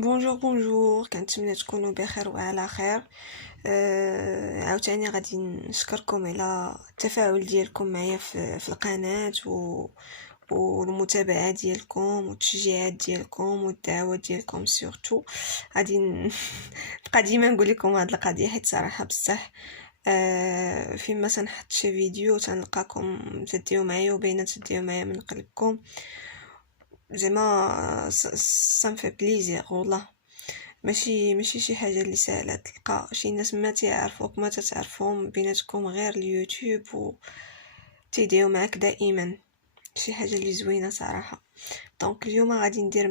بونجور كنتمنى تكونوا بخير وعلى خير. عاوتاني غادي نشكركم على التفاعل ديالكم معايا في القناه والمتابعه ديالكم والتشجيعات ديالكم والدعوات ديالكم سورتو. غادي نبقى ديما نقول لكم هاد القضيه حيت صراحه بصح فيما تنحط شي فيديو تنلقاكم تديو معايا وبينات تديو معايا من قلبكم. زعما ça me fait plaisir والله. ماشي شي حاجه اللي سهله تلقى شي ناس ما تعرفوك ما تتعرفهم بيناتكم غير اليوتيوب و تيديو معاك دائما، شي حاجه اللي زوينه صراحه. دونك اليوم غادي ندير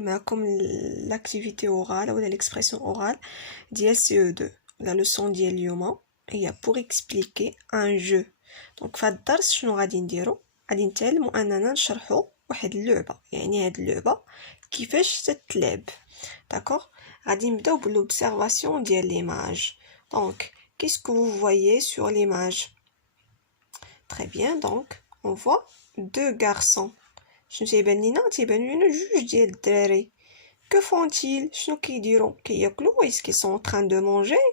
معكم لاكتيفيتي اورال ولا ليكسبرسيون اورال ديال CO2. لا لوسون ديال اليوم هي pour expliquer un jeu. دونك في هذا الدرس شنو غادي نديرو؟ غادي نتعلموا اننا نشرحوا واحد اللعبه، يعني هاد اللعبه كيفاش تتلعب. داكوغ، غادي نبداو بالobservation ديال l'image. Donc qu'est-ce que vous voyez sur l'image? Très bien, donc on voit deux garçons. شنو تيبان لينا؟ تيبان لينا جوج ديال الدراري. que font-ils? شنو كيديروا؟ كياكلوا؟ est-ce qu'ils sont en train de manger?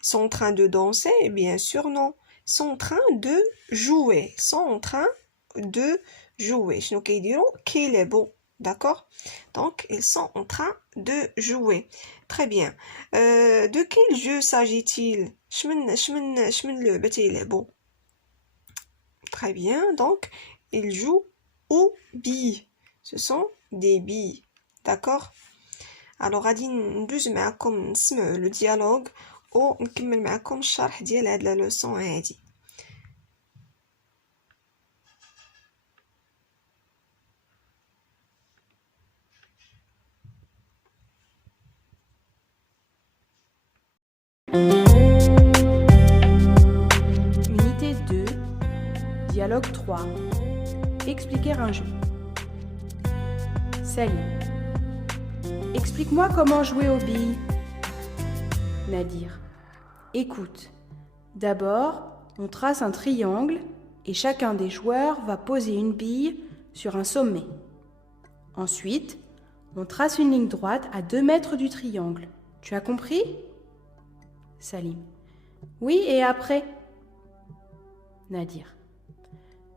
Ils sont en train de danser? Bien sûr non. Ils sont en train de jouer. Ils sont en train de jouer. شنو كيديروا؟ كيلعبوا. D'accord? Donc ils sont en train de jouer. Très bien. De quel jeu s'agit-il? شمن لعبة تيلعبوا؟ Très bien. Donc ils jouent aux billes. Ce sont des billes. D'accord? Alors غادي ندوز معكم نسمعوا لو ديالوغ ونكمل معكم الشرح ديال هاد لا لوسون هادي. Unité 2, dialogue 3. Expliquer un jeu. Salim. Explique-moi comment jouer aux billes. Nadir. Écoute. D'abord, on trace un triangle et chacun des joueurs va poser une bille sur un sommet. Ensuite, on trace une ligne droite à 2 mètres du triangle. Tu as compris? Salim. Oui, et après? Nadir.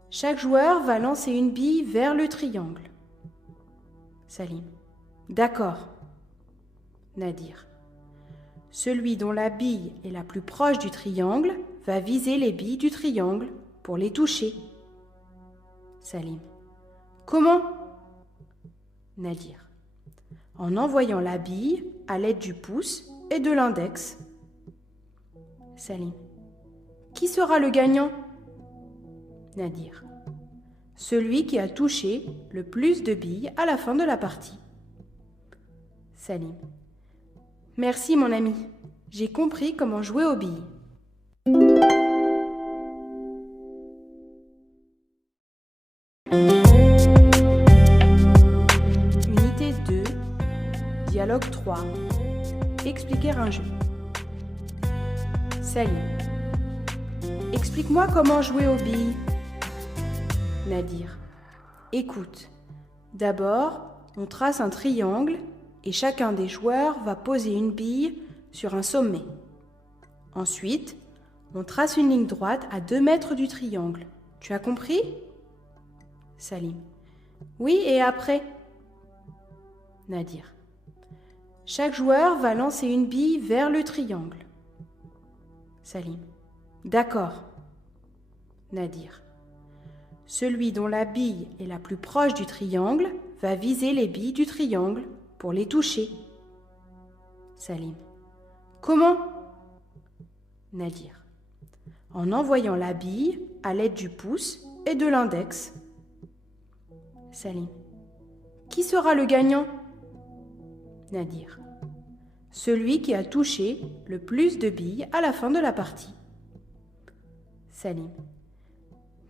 Chaque joueur va lancer une bille vers le triangle. Salim. D'accord. Nadir. Celui dont la bille est la plus proche du triangle va viser les billes du triangle pour les toucher. Salim. Comment? Nadir. En envoyant la bille à l'aide du pouce et de l'index. Salim. Qui sera le gagnant? Nadir. Celui qui a touché le plus de billes à la fin de la partie. Salim. Merci mon ami, j'ai compris comment jouer aux billes. Unité 2, dialogue 3. Expliquer un jeu. Salim. Explique-moi comment jouer aux billes. Nadir. Écoute. D'abord, on trace un triangle et chacun des joueurs va poser une bille sur un sommet. Ensuite, on trace une ligne droite à 2 mètres du triangle. Tu as compris? Salim. Oui, et après? Nadir. Chaque joueur va lancer une bille vers le triangle. Salim. D'accord. Nadir. Celui dont la bille est la plus proche du triangle va viser les billes du triangle pour les toucher. Salim. Comment? Nadir. En envoyant la bille à l'aide du pouce et de l'index. Salim. Qui sera le gagnant? Nadir. Celui qui a touché le plus de billes à la fin de la partie. Salim.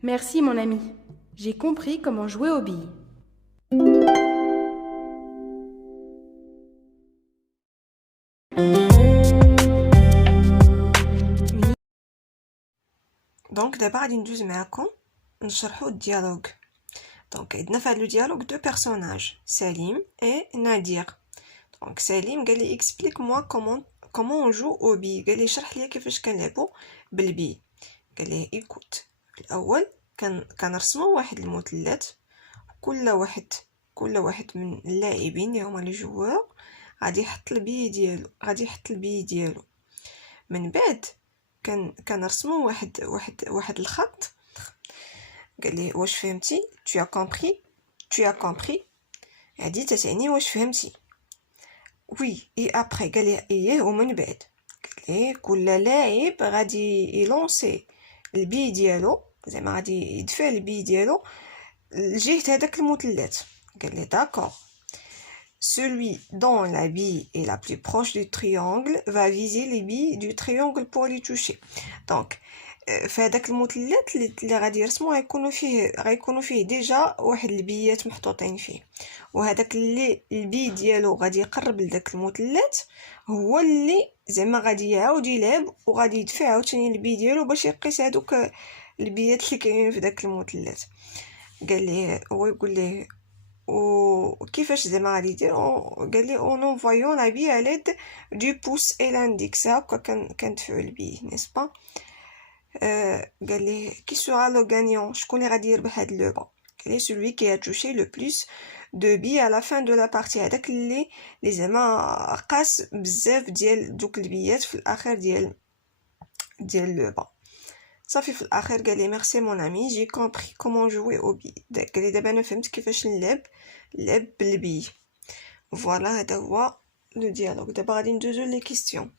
Merci mon ami, j'ai compris comment jouer aux billes. دونك دابا غادي ندوز معكم نشرحوا الديالوغ. دونك عندنا في هذا لو ديالوج دو بيرسوناج سليم اي نادير. دونك سليم قال لي explique moi comment on joue au bi. قال لي شرح لي كيفاش كنلعبوا بالبي. قال لي écoute. الاول كنرسموا واحد المثلث، كل واحد من اللاعبين اللي هما لي جوار غادي يحط البي ديالو، من بعد كنرسموا واحد الخط. قال لي واش فهمتي؟ tu as compris هادي تتعني واش فهمتي. وي اي ابري قال لي ايه ومن بعد قال لي كل لاعب غادي يلونسي البي ديالو، زعما غادي يدفع البي ديالو لجهه هذاك المثلث. قال لي d'accord. Celui dont la bille est la plus proche du triangle va viser les billes du triangle pour les toucher. Donc في هذاك المثلث اللي غادي يرسمو غيكونوا فيه ديجا واحد البيات محطوطين فيه، وهذاك اللي البي ديالو غادي يقرب لذاك المثلث هو اللي زعما غادي يعاود يلعب وغادي يدفع عاوتاني البي ديالو باش يقيس هذوك البيات اللي كاينين في داك المثلث. قال لي هو يقول ليه وكيفاش زعما غادي يدير. قال لي اون انفويون لا بي على يد دو بوس اي لانديكس، هكا كندفعوا البي نيس با. قال لي كي سورا لو غانيون، شكون اللي غادي يربح هاد اللعبه؟ قال لي celui qui a touché le plus de billes à la fin de la partie، هذاك اللي زعما قاس بزاف ديال دوك البيات في الاخر ديال اللعبه. صافي في الاخر قال لي ميرسي مون امي جي كومبري كومون جوي او بي. قال لي دابا انا فهمت كيفاش نلعب بالبي. فوالا هذا هو لو ديالوج. دابا غادي ندوزو لي كيستيون.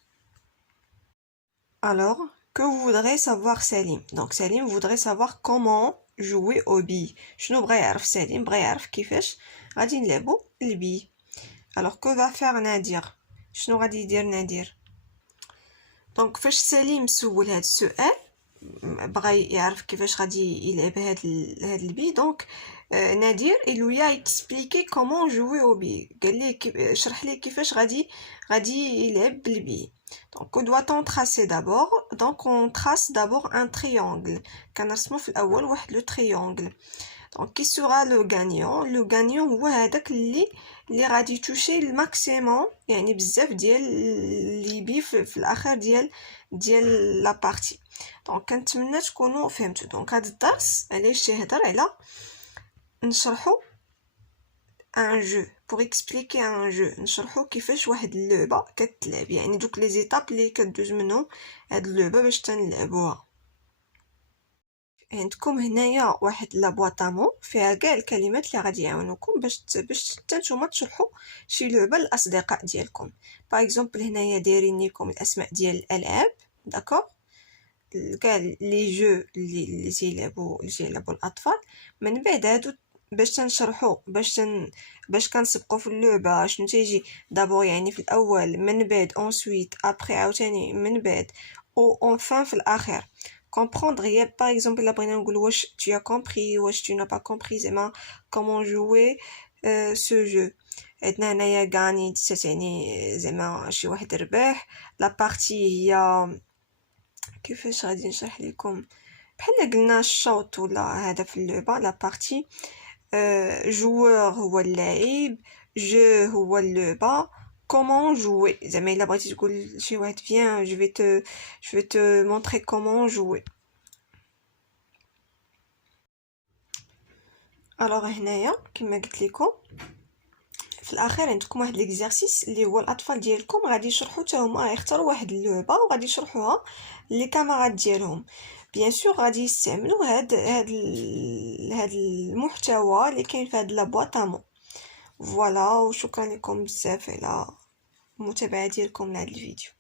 Alors, que voudrait savoir Salim? Donc Salim voudrait savoir comment jouer au bi. شنو بغا يعرف سليم؟ بغا يعرف كيفاش غادي نلعبوا البي. Alors que va faire Nadir? شنو غادي يدير نادير؟ دونك فاش سليم سول هذا السؤال بغى يعرف كيفاش غادي يلعب هاد البي. دونك نادير lui a expliqué comment jouer au bi. قال لي شرح لي كيفاش غادي يلعب بالبي. Donc, que doit-on tracer d'abord? Donc, on trace d'abord un triangle. كنرسمو في الأول واحد le triangle. Donc, qui sera le gagnant? Le gagnant هو هذاك اللي غادي توشي الماكسيموم، يعني بزاف ديال لي بي في الآخر ديال لا بارتي. دونك كنتمنى تكونوا فهمتوا. دونك هذا الدرس علاش تيهضر على نشرحو ان جو pour expliquer un jeu، نشرحو كيفاش واحد اللعبه كتلعب، يعني دوك لي زيتاب اللي كدوز منهم هاد اللعبه باش تنلعبوها. عندكم هنايا واحد لابواطامون فيها كاع الكلمات اللي غادي يعاونوكم باش نتوما تشرحوا شي لعبه للاصدقاء ديالكم. باغ اكزومبل هنايا دايرين لكم الاسماء ديال الالعاب، داكور، كاع لي جو اللي تيلعبوا الاطفال. من بعد هادو باش تنشرحوا باش كنسبقوا في اللعبه شنو تيجي دابور، يعني في الاول، من بعد انسويت ابري عاوتاني من بعد او اونفان في الاخر. comprendre هي باغ اكزومبل الا بغينا نقول واش tu as compris واش tu n'as pas compris، زعما comment jouer ce jeu. عندنا هنايا غاني تعني زعما شي واحد ربح. لا بارتي هي كيفاش غادي نشرح لكم، بحال قلنا الشوط ولا هذا في اللعبه. لا بارتي joueur هو اللاعب، جو هو اللعبه، comment jouer زعما الا بغيتي تقول شي واحد viens je vais te montrer comment jouer. alors هنايا كما قلت لكم في الاخر عندكم واحد ليكزارسيس اللي هو الاطفال ديالكم غادي يشرحوا حتى هما، يختاروا واحد اللعبه وغادي يشرحوها لي كامارات ديالهم. بيان سور غادي يستعملوا هاد المحتوى اللي كاين في هاد لابواطامون. فوالا، وشكرا لكم بزاف على المتابعه ديالكم لهاد الفيديو.